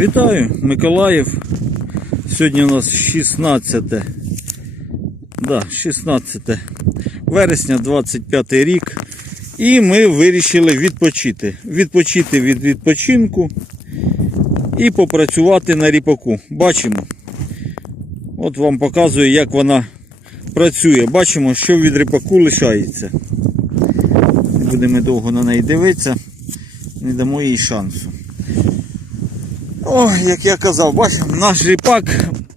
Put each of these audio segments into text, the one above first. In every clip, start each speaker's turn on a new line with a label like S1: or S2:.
S1: Вітаю, Миколаїв. Сьогодні у нас 16, да, 16 вересня 25 рік. І ми вирішили відпочити. Відпочити від відпочинку і попрацювати на ріпаку. Бачимо. От вам показую, як вона працює. Бачимо, що від ріпаку лишається. Будемо довго на неї дивитися, не дамо їй шансу. Ой, як я казав, бачимо, наш ріпак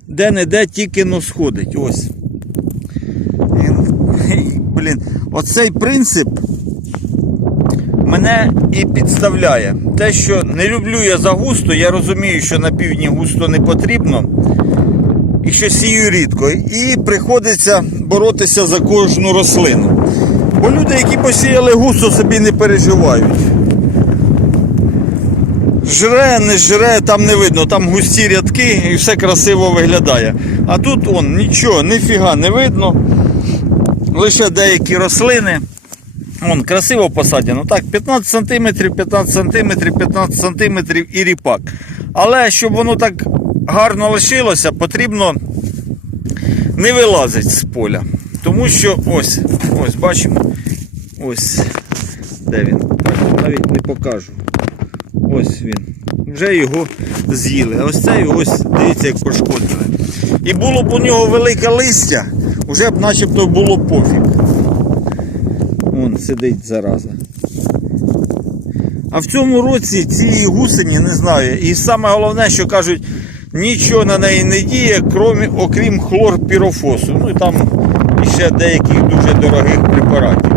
S1: де-не-де тільки но сходить. Ось. Блін, оцей принцип мене і підставляє. Те, що не люблю я загусто, я розумію, що на півдні густо не потрібно. І що сію рідко. І приходиться боротися за кожну рослину. Бо люди, які посіяли густо, собі не переживають. Жре, не жре, там не видно, там густі рядки і все красиво виглядає. А тут он нічого, ніфіга не видно. Лише деякі рослини. Вон, красиво посаджено. Так, 15 см, 15 см, 15 см і ріпак. Але щоб воно так гарно лишилося, потрібно не вилазити з поля. Тому що ось, ось бачимо. Ось де він. Навіть не покажу. Ось він. Вже його з'їли. Ось цей ось, дивіться, як пошкодили. І було б у нього велике листя, вже б начебто було пофіг. Вон сидить зараза. А в цьому році цієї гусені не знаю. І саме головне, що кажуть, нічого на неї не діє, крім, окрім хлорпірофосу. Ну і там ще деяких дуже дорогих препаратів.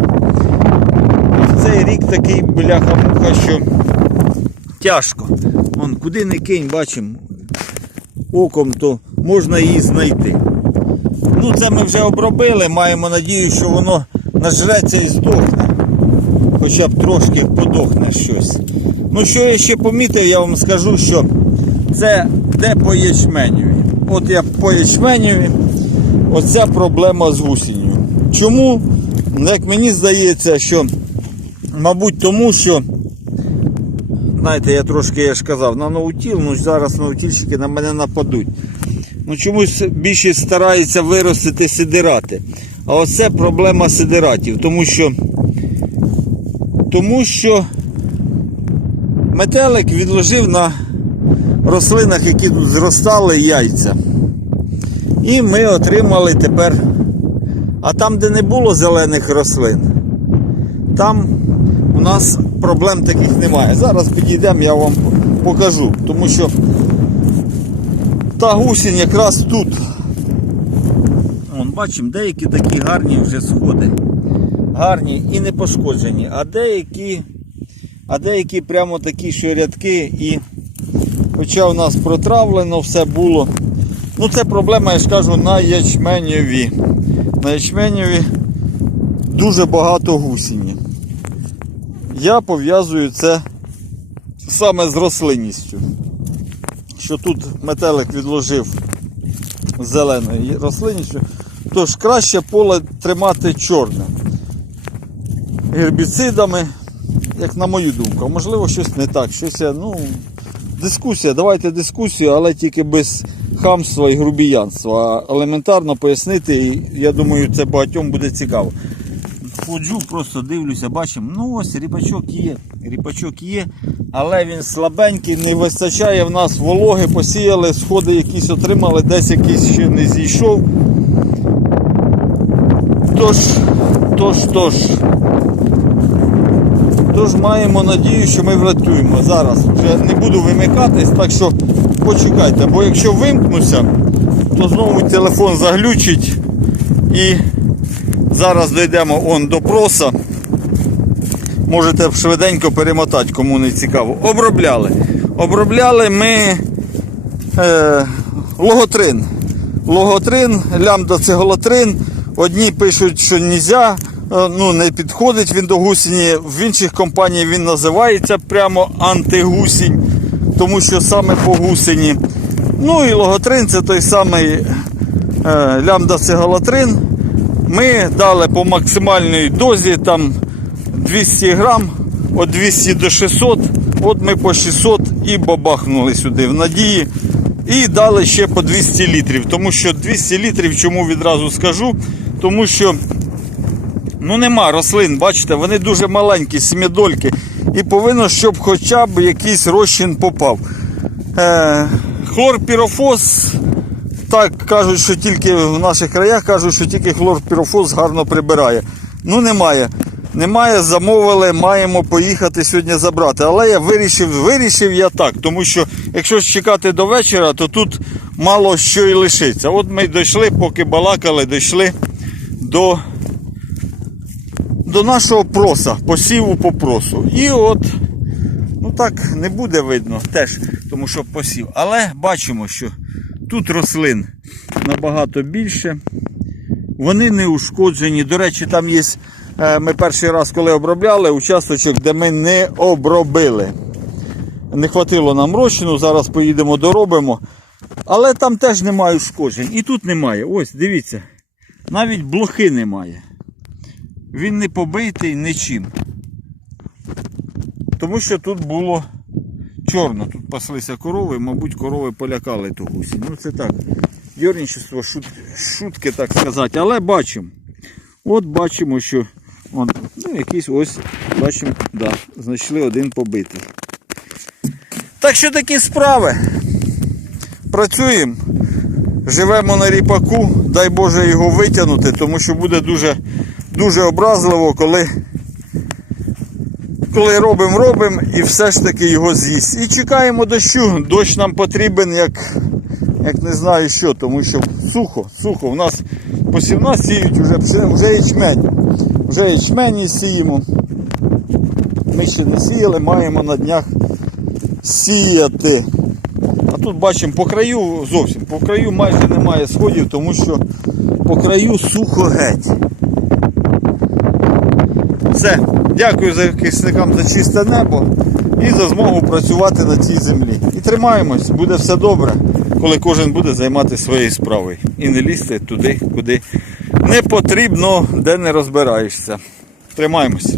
S1: Цей рік такий бляха-муха, що тяжко. Вон, куди не кинь, бачимо, оком, то можна її знайти. Ну, це ми вже обробили, маємо надію, що воно нажреться і здохне. Хоча б трошки подохне щось. Ну, що я ще помітив, я вам скажу, що це де по ячменю. От я по ячменю, оця проблема з гусінню. Чому? Ну, Як мені здається, що, мабуть, тому що Знаєте, я трошки я ж казав, на наутіл, ну зараз наутільщики на мене нападуть. Ну чомусь більшість старається виростити сидирати. А оце проблема сидиратів, тому що тому що метелик відложив на рослинах, які тут зростали яйця. І ми отримали тепер. А там, де не було зелених рослин, там у нас проблем таких немає. Зараз підійдемо, я вам покажу, тому що та гусінь якраз тут. Вон, бачимо, деякі такі гарні вже сходи. Гарні і не пошкоджені, а деякі, а деякі прямо такі, що рядки і хоча у нас протравлено все було. Ну це проблема, я ж кажу, на ячменєві. На ячменєві дуже багато гусіні. Я пов'язую це саме з рослинністю. Що тут метелик відложив зеленою рослинністю, тож краще поле тримати чорним. Гербіцидами, як на мою думку. Можливо щось не так. Щось ну, дискусія, давайте дискусію, але тільки без хамства і грубіянства. Елементарно пояснити, і я думаю, це багатьом буде цікаво ходжу, просто дивлюся, бачимо, ну ось ріпачок є, ріпачок є, але він слабенький, не вистачає в нас вологи, посіяли, сходи якісь отримали, десь якийсь ще не зійшов. Тож, тож, тож. Тож маємо надію, що ми врятуємо. Зараз вже не буду вимикатись, так що почекайте, бо якщо вимкнуся, то знову телефон заглючить і Зараз дійдемо он до проса. Можете швиденько перемотати, кому не цікаво. Обробляли. Обробляли ми е, логотрин. Логотрин, лямдоцеголотрин. Одні пишуть, що не можна, ну, не підходить він до гусені. В інших компаніях він називається прямо антигусінь, тому що саме по гусені. Ну і логотрин це той самий е, лямдоцеголотрин. Ми дали по максимальній дозі там 200 грам, від 200 до 600 От ми по 600 і бабахнули сюди в надії. І дали ще по 200 літрів. Тому що 200 літрів, чому відразу скажу, тому що ну нема рослин, бачите, вони дуже маленькі, смідольки. І повинно, щоб хоча б якийсь розчин попав. Е, хлорпірофос, так кажуть, що тільки в наших краях кажуть, що тільки хлорпірофос гарно прибирає. Ну немає. Немає, замовили, маємо поїхати сьогодні забрати. Але я вирішив, вирішив я так, тому що якщо чекати до вечора, то тут мало що і лишиться. От ми дійшли, поки балакали, дійшли до, до нашого проса, посіву по просу. І от, ну так, не буде видно теж, тому що посів. Але бачимо, що тут рослин набагато більше. Вони не ушкоджені. До речі, там є. е, Ми перший раз, коли обробляли, участочок, де ми не обробили. Не хватило нам розчину, зараз поїдемо доробимо. Але там теж немає ушкоджень. І тут немає. Ось, дивіться. Навіть блохи немає. Він не побитий нічим. Тому що тут було чорно. Тут паслися корови, мабуть, корови полякали ту гусінь. Ну це так. Йорничество, шут, шутки, так сказати. Але бачимо. От бачимо, що от, ну, якийсь ось, бачимо, да, знайшли один побитий. Так що такі справи. Працюємо, живемо на ріпаку, дай Боже його витягнути, тому що буде дуже, дуже образливо, коли, коли робимо, робимо і все ж таки його з'їсть. І чекаємо дощу. Дощ нам потрібен як, як не знаю що, тому що сухо, сухо. У нас посівна сіють, вже, вже ячмень. Вже ячмені сіємо. Ми ще не сіяли, маємо на днях сіяти. А тут бачимо по краю зовсім, по краю майже немає сходів, тому що по краю сухо геть. Все, дякую захисникам за чисте небо і за змогу працювати на цій землі. І тримаємось, буде все добре, коли кожен буде займати своєю справою. І не лізти туди, куди не потрібно, де не розбираєшся. Тримаємось.